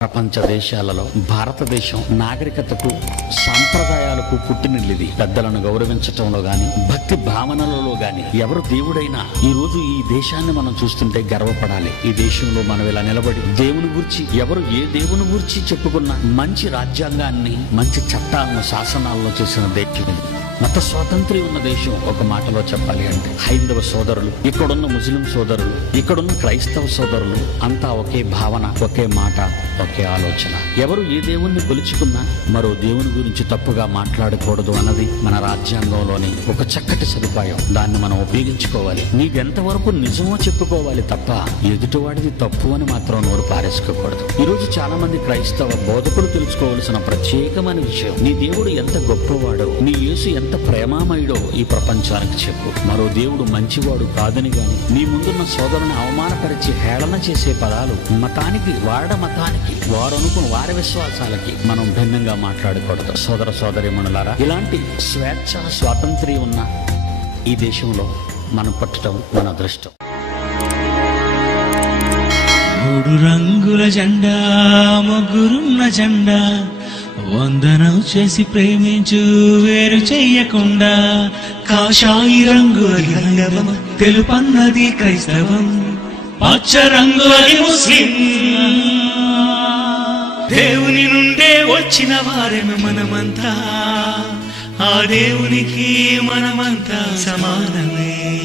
ప్రపంచ దేశాలలో భారతదేశం నాగరికతకు సాంప్రదాయాలకు పుట్టినిల్లిది పెద్దలను గౌరవించటంలో గాని భక్తి భావనలలో గాని ఎవరు దేవుడైనా ఈ రోజు ఈ దేశాన్ని మనం చూస్తుంటే గర్వపడాలి. ఈ దేశంలో మనం ఇలా నిలబడి దేవుని గురించి ఎవరు ఏ దేవుని గురించి చెప్పుకున్న మంచి రాజ్యాంగాన్ని మంచి చట్టాలను శాసనాలను చేసిన దేశం మత స్వాతంత్ర్యం ఉన్న దేశం ఒక మాటలో చెప్పాలి అంటే హైందవ సోదరులు ఇక్కడున్న ముస్లిం సోదరులు ఇక్కడున్న క్రైస్తవ సోదరులు అంతా ఒకే భావన ఒకే మాట ఒకే ఆలోచన. ఎవరు ఏ దేవుణ్ణి కొలుచుకున్నా మరో దేవుని గురించి తప్పుగా మాట్లాడకూడదు అన్నది మన రాజ్యాంగంలోని ఒక చక్కటి సదుపాయం. దాన్ని మనం ఉపయోగించుకోవాలి. నీకెంతవరకు నిజమో చెప్పుకోవాలి తప్ప ఎదుటివాడిది తప్పు అని మాత్రం నోరు పారేసుకోకూడదు. ఈరోజు చాలా మంది క్రైస్తవ బోధకుడు తెలుసుకోవాల్సిన ప్రత్యేకమైన విషయం నీ దేవుడు ఎంత గొప్పవాడో నీ యేసు ఎంత ఎంత ప్రేమామయుడో ఈ ప్రపంచానికి చెప్పు. మరో దేవుడు మంచివాడు కాదని గాని నీ ముందున్న సోదరుని అవమానపరిచి హేళన చేసే పదాలు మతానికి వాడ మతానికి వారు అనుకున్న వారి విశ్వాసాలకి మనం భిన్నంగా మాట్లాడకూడదు. సోదర సోదరి ఇలాంటి స్వేచ్ఛ స్వాతంత్ర్యం ఉన్న ఈ దేశంలో మనం పట్టడం మన అదృష్టం. మూడు రంగుల జెండా ముగ్గురున్న జెండా వందనం చేసి ప్రేమించు వేరు చెయ్యకుండా కాషాయి రంగు హైందవం తెలుపన్నది క్రైస్తవం. పచ్చ రంగు అది ముస్లిం. దేవుని నుండే వచ్చిన వారెము మనమంతా. ఆ దేవునికి మనమంతా సమానమే.